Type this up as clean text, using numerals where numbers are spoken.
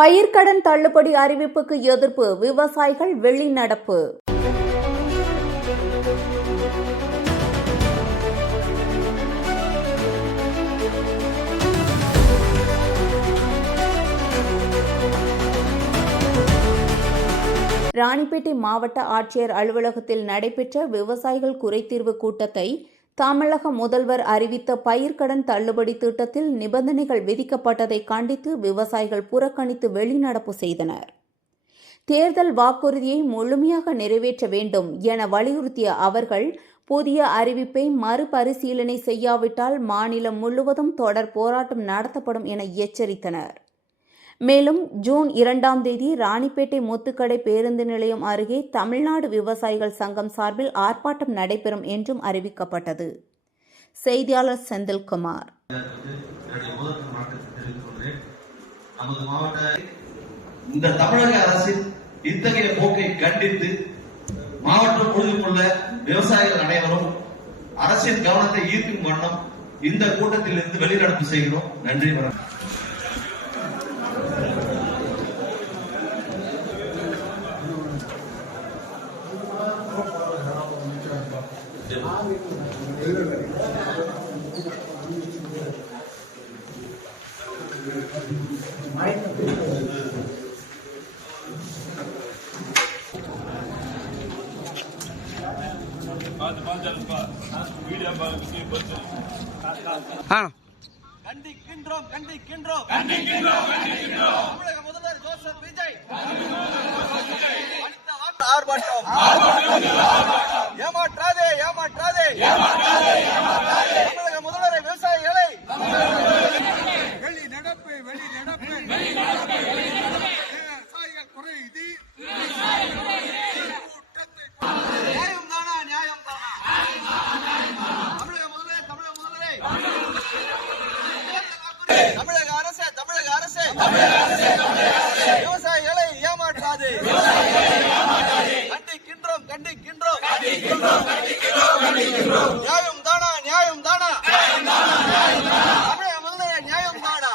பயிர்க்கடன் தள்ளுபடி அறிவிப்புக்கு எதிர்ப்பு, விவசாயிகள் வெளிநடப்பு. ராணிப்பேட்டை மாவட்ட ஆட்சியர் அலுவலகத்தில் நடைபெற்ற விவசாயிகள் குறைதீர்வு கூட்டத்தை தமிழக முதல்வர் அறிவித்த பயிர்க்கடன் தள்ளுபடி திட்டத்தில் நிபந்தனைகள் விதிக்கப்பட்டதை கண்டித்து விவசாயிகள் புறக்கணித்து வெளிநடப்பு செய்தனர். தேர்தல் வாக்குறுதியை முழுமையாக நிறைவேற்ற வேண்டும் என வலியுறுத்திய அவர்கள், புதிய அறிவிப்பை மறுபரிசீலனை செய்யாவிட்டால் மாநிலம் முழுவதும் தொடர் போராட்டம் நடத்தப்படும் என எச்சரித்தனர். மேலும் ஜூன் 2ஆம் தேதி ராணிப்பேட்டை முத்துக்கடை பேருந்து நிலையம் அருகே தமிழ்நாடு விவசாயிகள் சங்கம் சார்பில் ஆர்ப்பாட்டம் நடைபெறும் என்றும் அறிவிக்கப்பட்டது. செய்தியாளர் செந்தில்குமார். இந்த தமிழக அரசின் இத்தகைய போக்கை கண்டித்து மாவட்டம் முழுவதும் உள்ள விவசாயிகள் அனைவரும் அரசின் கவனத்தை ஈர்க்கும் வண்ணம் இந்த கூட்டத்தில் இருந்து வெளிநடப்பு செய்கிறோம். நன்றி, வணக்கம். கண்டிக்கின்றோம் கண்டிக்கின்றோம் தமிழக முதல்வர் ஜோசப் விஜய் ஆர்ப்பாட்டம். ஏமாற்றாதே ஏமாற்றாதே தமிழக முதல்வரை விவசாயிகளை வெளிநடப்பு விவசாயிகள் குறைதி நியாயம் தானா நியாயம் தானா தமிழக முதல்வரே தமிழக அரசே விவசாயிகளை ஏமாற்றாதே. கண்டிக்கின்றோம் நியாயம் தானா தமிழக முதல்வரே நியாயம் தானா